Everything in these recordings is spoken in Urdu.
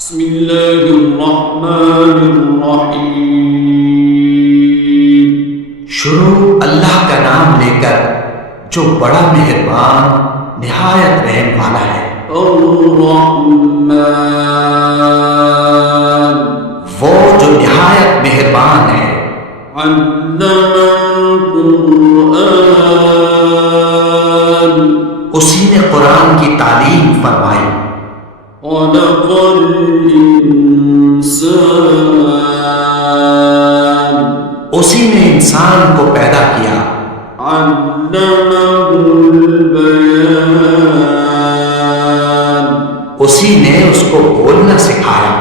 بسم اللہ الرحمن الرحیم۔ شروع اللہ کا نام لے کر جو بڑا مہربان نہایت رحم والا ہے۔ الرحمن، وہ جو نہایت مہربان ہے۔ علم القرآن، اسی نے قرآن کی تعلیم فرمائی۔ خلق الانسان، اسی نے انسان کو پیدا کیا۔ علمہ البیان، اسی نے اس کو بولنا سکھایا۔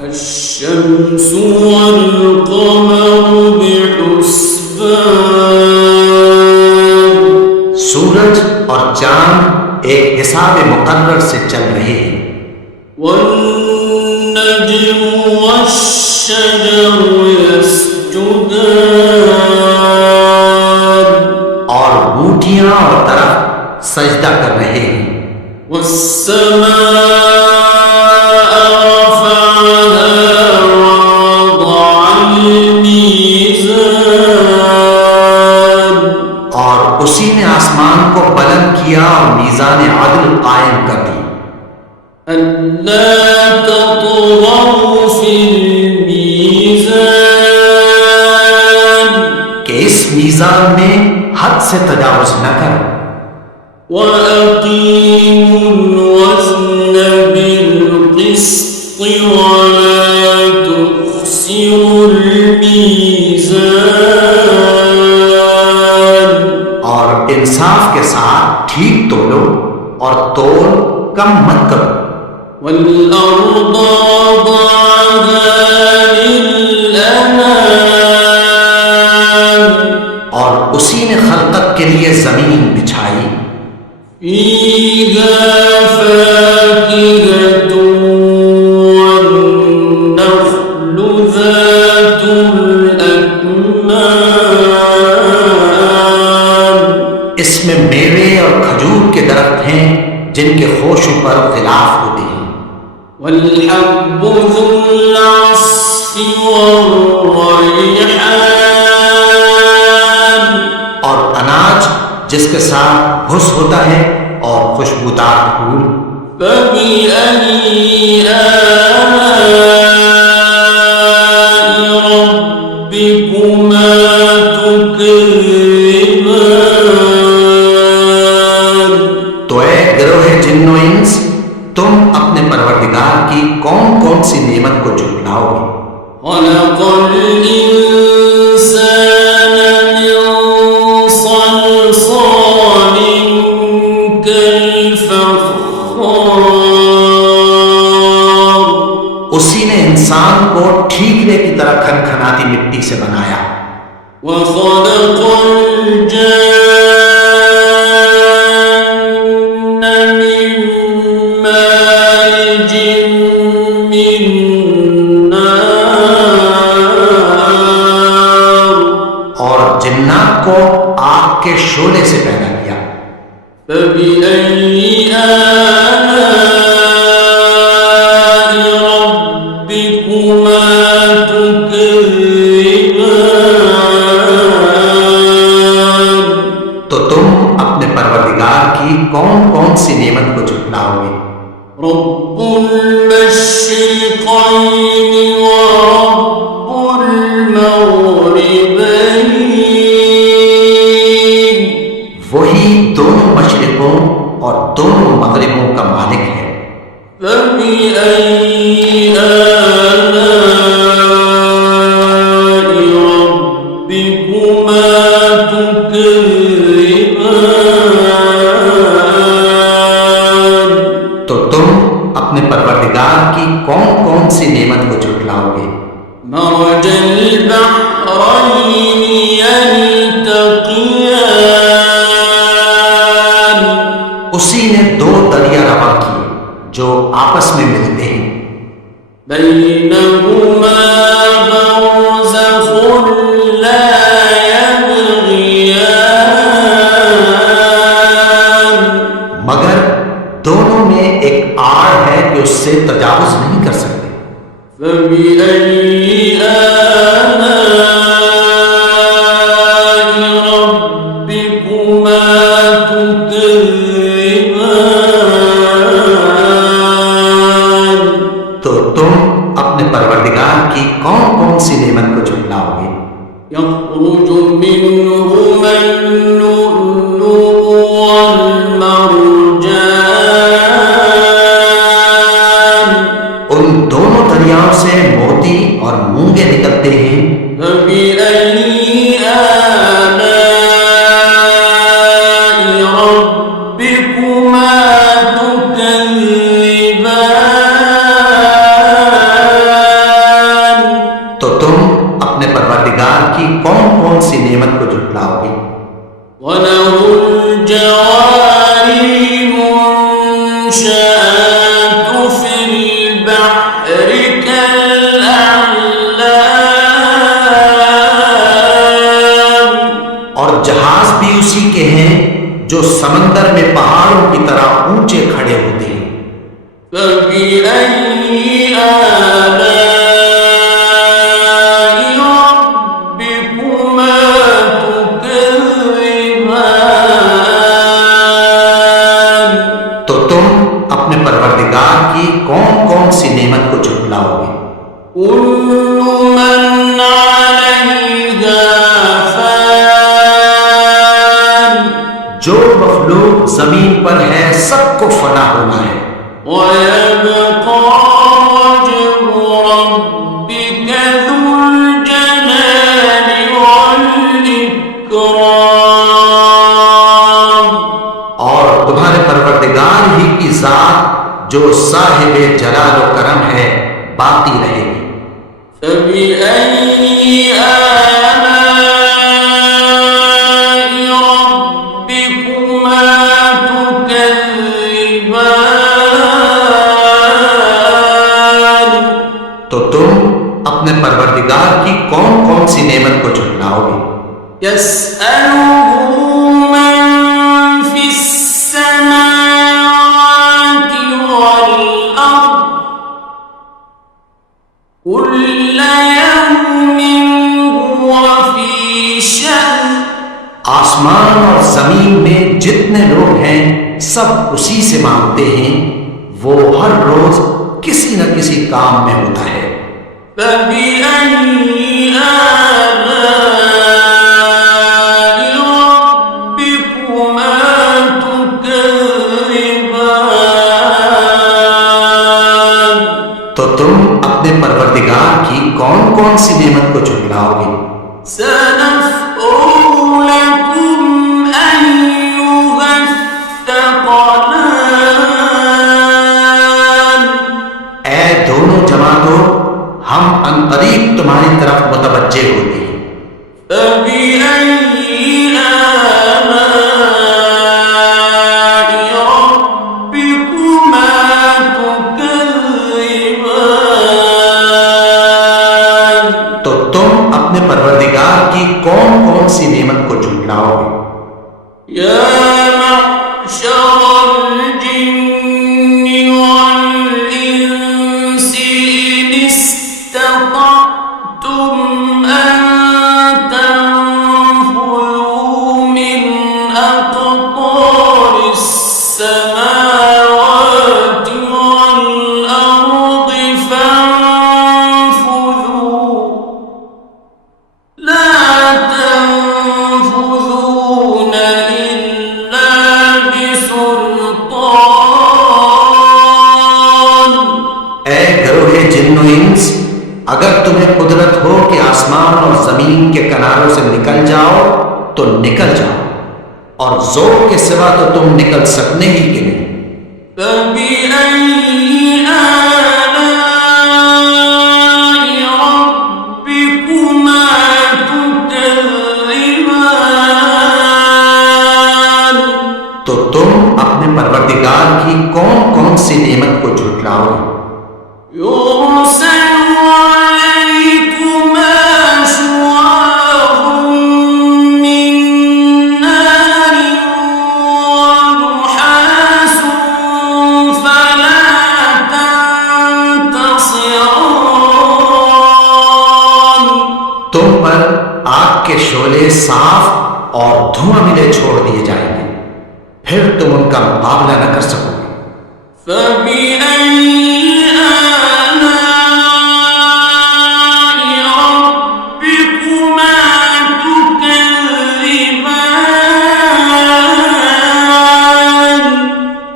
الشمس والقمر بحسبان، سورج اور چاند ایک حساب مقرر سے چل رہے ہیں۔ والنجم والشجر يسجدان، اور بوٹیاں اور درخت سجدہ کر رہے ہیں۔ والسماء رفعها ووضع الميزان، اور اسی نے آسمان کو بلند کیا اور میزان عدل قائم کر دی۔ ألا تطغوا في الميزان، کہ اس میزان میں حد سے تجاوز نہ کرو۔ وأقيموا الوزن بالقسط ولا تخسروا الميزان، اور انصاف کے ساتھ ٹھیک تولو اور تول کم مت کرو۔ والأرض وضعها للأنام، اور اسی نے خلقت کے لیے زمین بچھائی۔ فيها فاكهة والنخل ذات الأكمام، اس میں میوے اور کھجور کے درخت ہیں جن کے خوشوں پر اختلاف ہوتے ہیں۔ والحب ذو العصف والريحان، اور اناج جس کے ساتھ گھس ہوتا ہے اور خوشبودار پھول۔ فبأي آلاء ربكما تكذبان، تو اے گروہ جن و انس، تم اپنے پروردگار کی کون کون سی نعمت کو جھٹلاؤ گے؟ خلق الإنسان من صلصال كالفخار، اسی نے انسان کو ٹھیکرے کی طرح کھنکھناتی مٹی سے بنایا۔ وخلق الجان من مارج من نار، اور جنات کو آگ کے شعلے سے پیدا کیا۔ فبأي آلاء ربكما تكذبان، تو تم اپنے پروردگار کی کون کون سی نعمت کو جھٹلاؤ گے؟ رب المشرقين ورب المغربين، وہی دونوں مشرقوں اور دونوں مغربوں کا مالک ہے۔ فبأي آلاء ربكما تكذبان، تو تم اپنے پروردگار کی کون کون سی نعمت کو جھٹلاؤ گے؟ مرج البحرين يلتقيان، اسی نے دو دریا رواں کیے جو آپس میں ملتے ہیں۔ بينهما برزخ لا يبغيان، مگر دونوں میں ایک آڑ ہے کہ اس سے تجاوز نہیں کر سکتے۔ فبأي آلاء ربكما تكذبان تو تم اپنے پروردگار کی کون کون سی نعمت کو جھٹلاؤ گے؟ يخرج منهما اللؤلؤ والمرجان ان دونوں دریاؤں سے موتی اور مونگے نکلتے ہیں۔ فبأي آلاء ربكما تكذبان تو تم اپنے پروردگار کی کون کون سی نعمت کو جھٹلاؤ گے؟ وله الجوار المنشآت في البحر كالأعلام اور جہاز بھی اسی کے ہیں جو سمندر میں پہاڑوں کی طرح اونچے کھڑے ہوتے ہیں۔ فبأي آلاء ربكما تكذبان تو تم اپنے پروردگار کی کون کون سی نعمت کو جھٹلاؤ گے؟ كل من عليها فان جو مخلوق زمین پر ہے سب کو فنا ہونا ہے، ويبقى وجه ربك ذو الجلال والإكرام اور تمہارے پروردگار ہی کی ذات جو صاحب جلال و کرم ہے باقی رہے گی۔ فبأي آلاء ربكما تكذبان تو تم اپنے پروردگار کی کون کون سی نعمت کو جھٹلاؤ گے؟ يسأله من في السماوات والأرض كل يوم هو في شأن آسمان اور زمین میں جتنے لوگ ہیں سب اسی سے مانگتے ہیں، وہ ہر روز کسی نہ کسی کام میں ہوتا ہے۔ فبأي آلاء ربكما تكذبان تو تم اپنے پروردگار کی کون کون سی نعمت کو جھٹلاؤ گے؟ سنفرغ لكم أيها الثقلان اے دونوں جماعتوں، ہم عنقریب تمہاری طرف متوجہ ہوتے ہیں۔ فبأي آلاء ربكما تكذبان تو تم اپنے پروردگار کی کون کون سی نعمت کو جھٹلاؤ گے؟ يا معشر الجن والإنس إن استطعتم أن تنفذوا من أقطار السماوات والأرض فانفذوا لا تنفذون إلا بسلطان اے گروہ جن و انس، اگر تمہیں قدرت ہو کہ آسمان اور زمین کے کناروں سے نکل جاؤ تو نکل جاؤ، اور ذوق کے سوا تو تم نکل سکنے ہی کہ نہیں۔ فبأي آلاء ربكما تكذبان تو تم اپنے پروردگار کی کون کون سی نعمت کو جھٹلاؤ گے؟ يرسل عليكما شواظ من نار ونحاس فلا کے شعلے صاف اور دھواں ملے چھوڑ دیے جائیں گے، پھر تم ان کا مقابلہ نہ کر سکو گے۔ فبأي آلاء ربكما تكذبان؟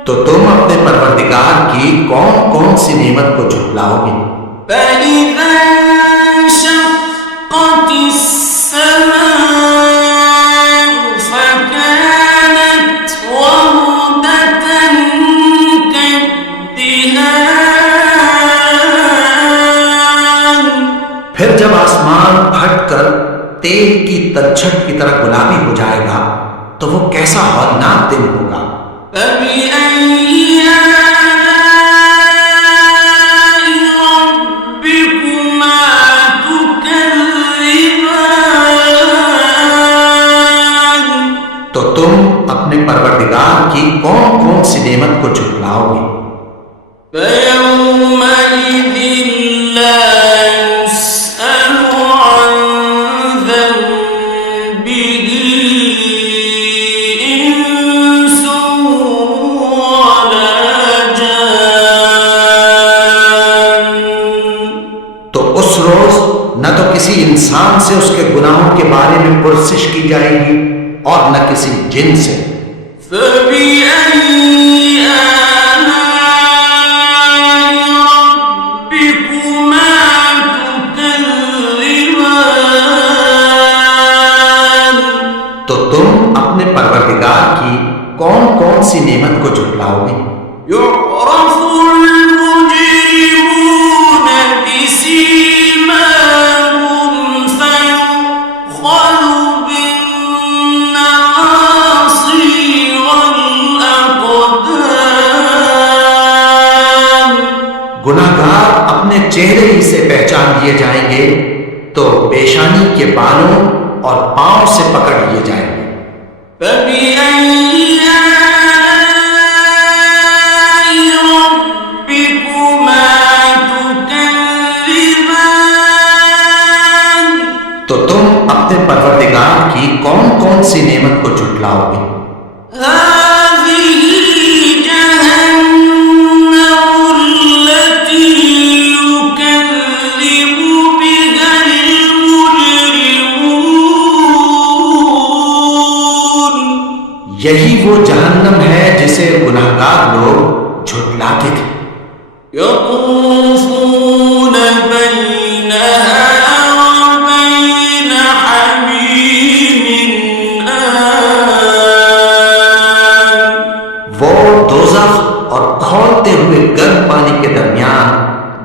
تو تم اپنے پروردگار کی کون کون سی نعمت کو جھٹلاؤ گے؟ فإذا انشقت السماء فكانت وردة كالدهان۔ پھر جب آسمان پھٹ کر تیل کی تلچھٹ کی طرح گلابی ہو جائے گا تو وہ کیسا ہولناک دن ہوگا۔ فبأي آلاء ربكما تكذبان؟ تو تم اپنے پروردگار کی کون کون سی نعمت کو جھٹلاؤ گے؟ فيومئذ لا يسأل عن ذنبه إنس ولا جان۔ تو اس روز نہ تو کسی انسان سے اس کے گناہوں کے بارے میں پرسش کی جائے گی اور نہ کسی جن سے۔ فبأي آلاء ربكما تكذبان؟ تو تم اپنے پروردگار کی کون کون سی نعمت کو جھٹلاؤ گے؟ يعرف المجرمون بسيماهم فيؤخذ بالنواصي والأقدام۔ گناہگار اپنے چہرے ہی سے پہچان لیے جائیں گے تو پیشانی کے بالوں اور پاؤں سے پکڑ لیے جائیں گے۔ فبأي آلاء ربكما تكذبان؟ تو تم اپنے پروردگار کی کون کون سی نعمت کو جھٹلاؤ گے؟ هذه جهنم التي يكذب بها المجرمون۔ یہی وہ جہنم ہے جسے گناہگار لوگ جھٹلاتے تھے۔ يطوفون بينها وبين حميم آن۔ وہ دوزخ اور کھولتے ہوئے گرم پانی کے درمیان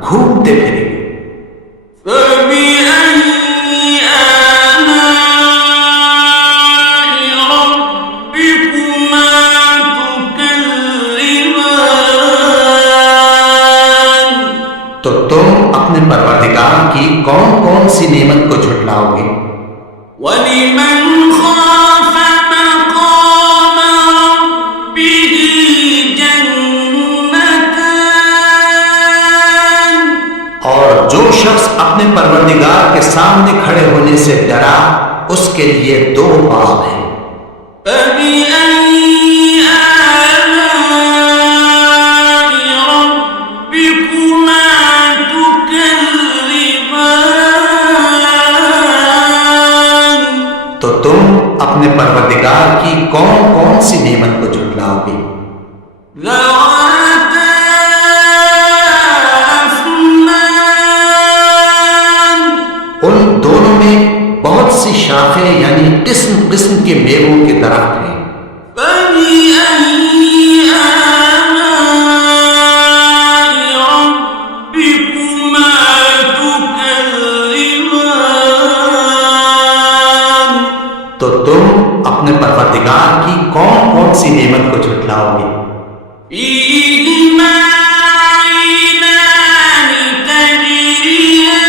گھومتے پھریں گے۔ فبأي آلاء ربكما تكذبان؟ تو تم اپنے پروردگار کی کون کون سی نعمت کو جھٹلاؤ گے؟ ولمن خاف مقام ربه جنتان۔ اور جو شخص اپنے پروردگار کے سامنے کھڑے ہونے سے ڈرا اس کے لیے دو باغ ہیں۔ فبأي آلاء ربكما تكذبان؟ تو تم اپنے پروردگار کی کون کون سی نعمت کو جھٹلاؤ گے؟ ذواتا أفنان۔ ان دونوں میں بہت سی شاخیں یعنی قسم قسم کے میووں کے درخت ہیں۔ فبأي آلاء ربكما تكذبان؟ تو تم اپنے پروردگار کی کون کون سی نعمت کو جھٹلاؤ گے؟ فيهما عينان تجريان۔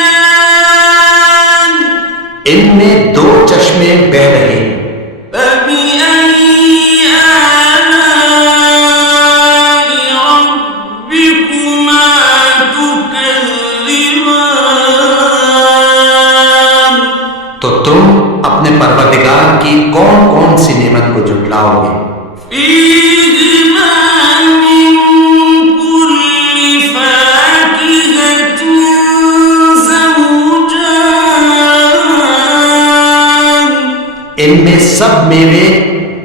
ان میں دو چشمے بہہ رہے ہیں۔ فبأي آلاء ربكما تكذبان؟ تو تم اپنے اپنے پروردگار کی کون کون سی نعمت کو جھٹلاؤ گے؟ فيهما من كل فاكهة زوجان ان میں سب میوے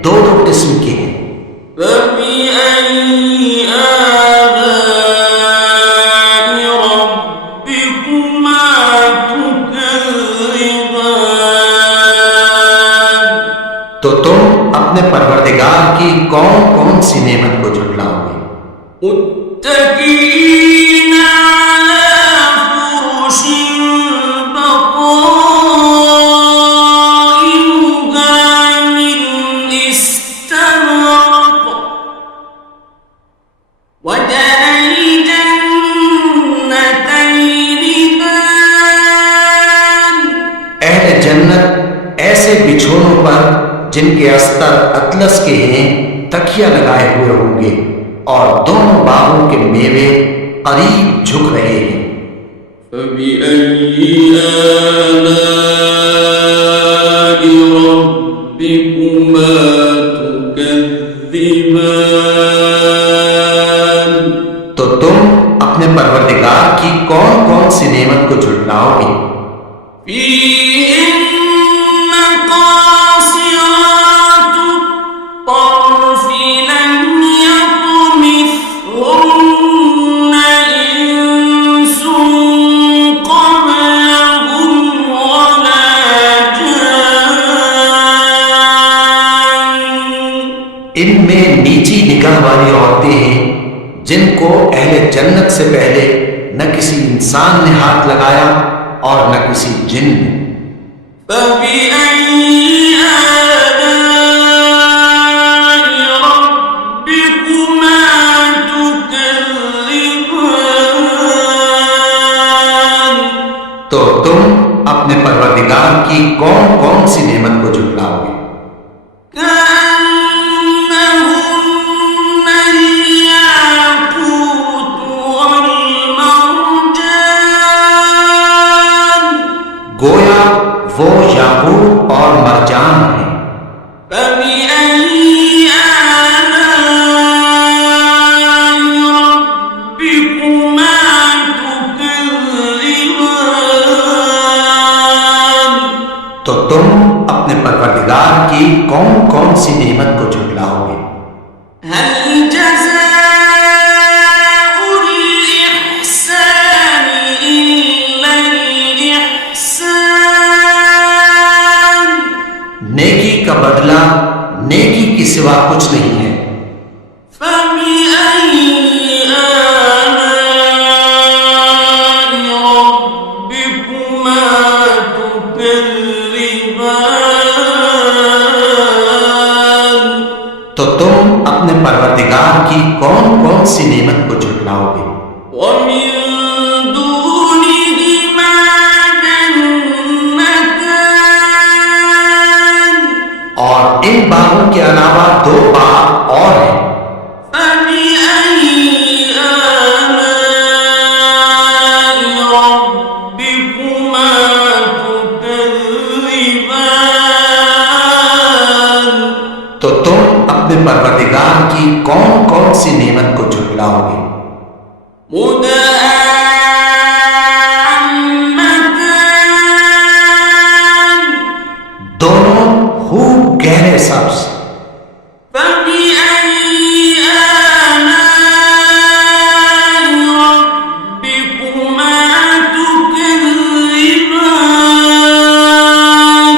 دو دو قسم کے ہیں۔ فبأي آلاء ربكما تكذبان تو تم اپنے پروردگار کی کون کون سی نعمت کو جھٹلاؤ گے؟ متكئين على فرش بطائنها من استبرق وجنى الجنتين دان اہل جنت ایسے بچھونوں پر جن کے استر اطلس کے ہیں تکیہ لگائے ہوئے ہوں گے، اور دونوں باغوں کے میوے قریب جھک رہے ہیں۔ فبأي آلاء ربكما تكذبان تو تم اپنے پروردگار کی کون کون سی نعمت کو جھٹلاؤ گے؟ فيهن قاصرات الطرف لم يطمثهن إنس قبلهم ولا جان ان میں نیچی نگاہ والی عورتیں ہیں جن کو اہل جنت سے پہلے نہ کسی انسان نے ہاتھ لگایا اور نہ کسی جن نے۔ فبأي آلاء ربكما تكذبان تو تم اپنے پروردگار کی کون کون سی نعمت کو جھٹلاؤ گے؟ كأنهن الياقوت والمرجان گویا وہ یاقوت اور مرجان ہیں۔ فبأي آلاء ربكما تكذبان تو تم اپنے پروردگار کی کون کون سی نعمت کو جھٹلاؤ گے؟ هل جزاء الإحسان إلا الإحسان نیکی کا بدلہ نیکی کے سوا کچھ نہیں ہے۔ فبأي آلاء ربكما تكذبان تو تم اپنے پروردگار کی کون کون سی نعمت کو جھٹلاؤ گے؟ ومن دونهما جنتان اور ان باغوں کے علاوہ دو باغ اور ہیں۔ فبأي آلاء ربكما تكذبان تو تم اپنے پروردگار کی کون کون سی نعمت کو جھٹلاؤ گے؟ مدهامتان دونوں خوب گہرے سبز۔ فبأي آلاء ربكما تكذبان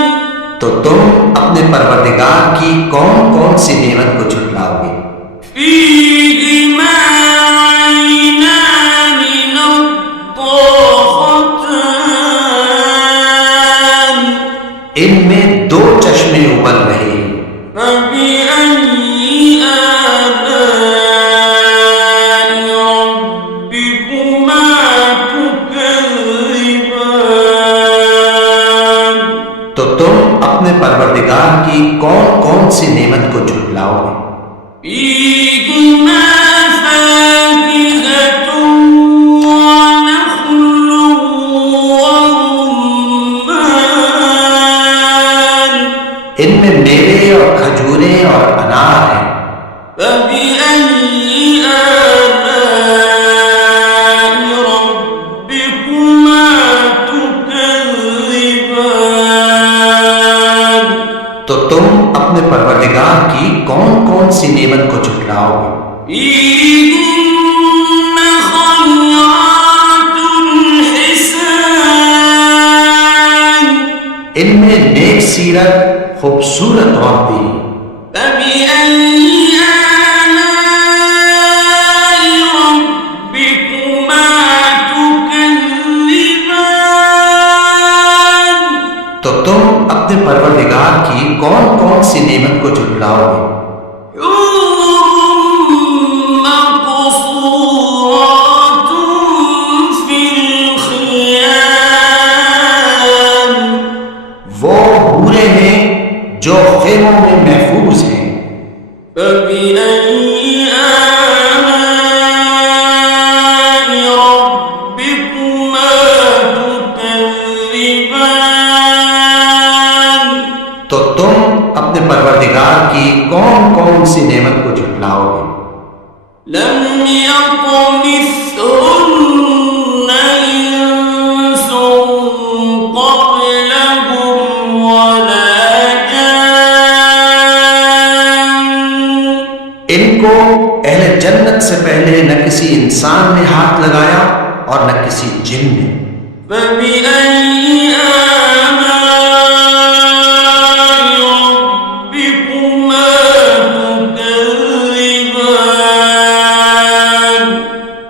تو تم اپنے پروردگار کی کون کون سی نعمت کو جھٹلاؤ گے؟ فيهما عينان نضاختان ان میں دو چشمے ابل رہے ہیں۔ فبأي آلاء ربكما تكذبان تو تم اپنے پروردگار کی کون کون سی نعمت کو جھٹلاؤ گے؟ فيهما فاكهة ونخل ورمان جھٹلاؤ گے. فيهن خيرات حسان ان میں نیک سیرت خوبصورت عورتیں ہیں. فبأي آلاء ربكما تكذبان تو تم اپنے پروردگار کی کون کون سی نعمت کو جھٹلاؤ گے؟ حور مقصورات في الخيام وہ حوریں ہیں جو خیموں میں محفوظ ہیں. فبأي آلاء ربكما تكذبان تو تم اپنے پروردگار کی کون کون سی نعمت کو جھٹلاؤ گے؟ لم يطمثهن إنس قبلهم ولا جان ان کو اہل جنت سے پہلے نہ کسی انسان نے ہاتھ لگایا اور نہ کسی جن نے. فبأي آلاء ربكما تكذبان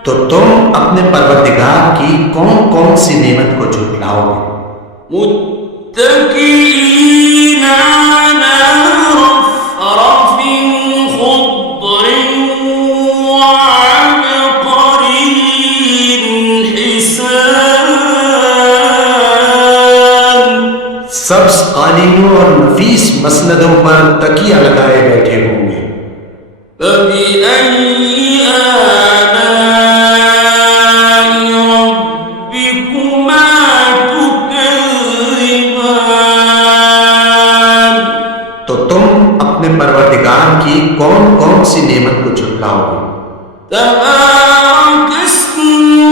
تو تم اپنے پروردگار کی کون کون سی نعمت کو جھٹلاؤ گے؟ متكئين على رفرف خضر وعبقري حسان سبز قالینوں اور نفیس مسندوں پر تکیہ لگائے بیٹھے ہوں گے. فبأي آلاء ربكما تكذبان تو تم اپنے پروردگار کی کون کون سی نعمت کو جھٹلاؤ گے؟ تبارك اسم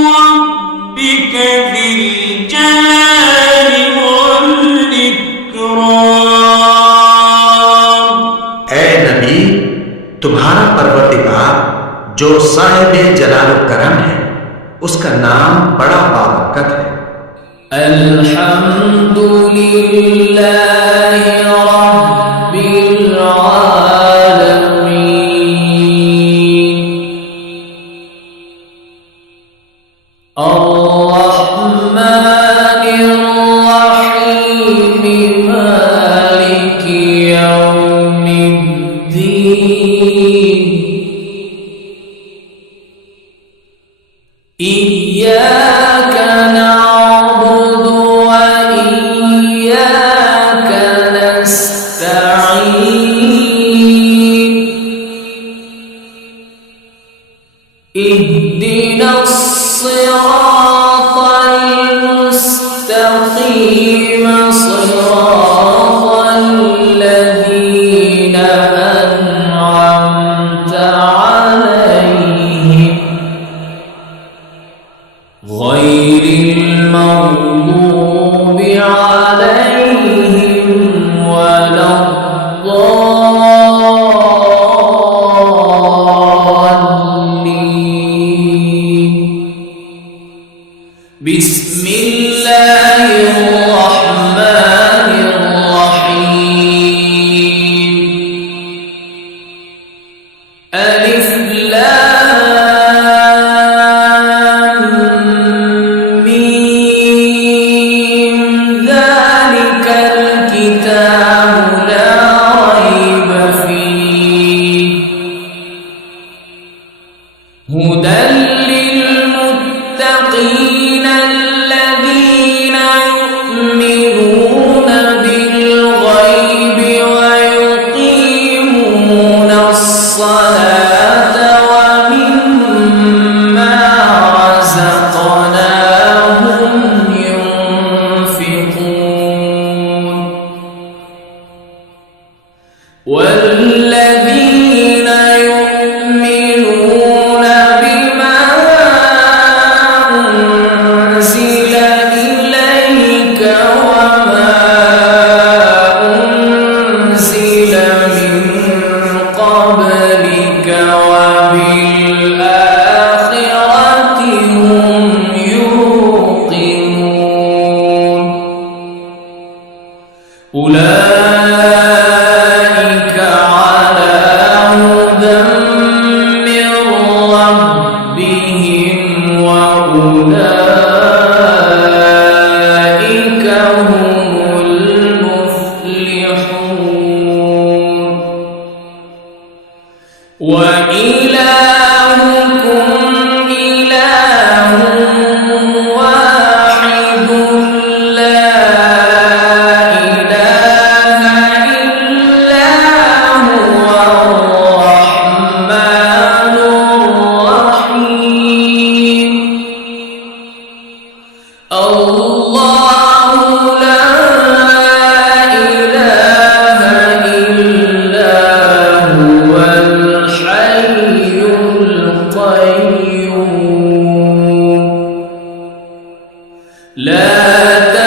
ربك ذي الجلال والإكرام اے نبی، تمہارا پروردگار جو صاحب جلال و کرم ہے اس کا نام بڑا بابرکت ہے. الحمد لله رب العالمين الرحمن الرحيم مالك يوم الدين إياك نعبد وإياك نستعين اهدنا الصراط المستقيم صراط الذين أنعمت عليهم غير المغضوب عليهم ولا الضالين. بسم الله الرحمن الرحيم. ألف لام ميم ذلك الكتاب لا ريب فيه هدى للمتقين الذين اللہ لا الہ الا هو الحی القیوم لا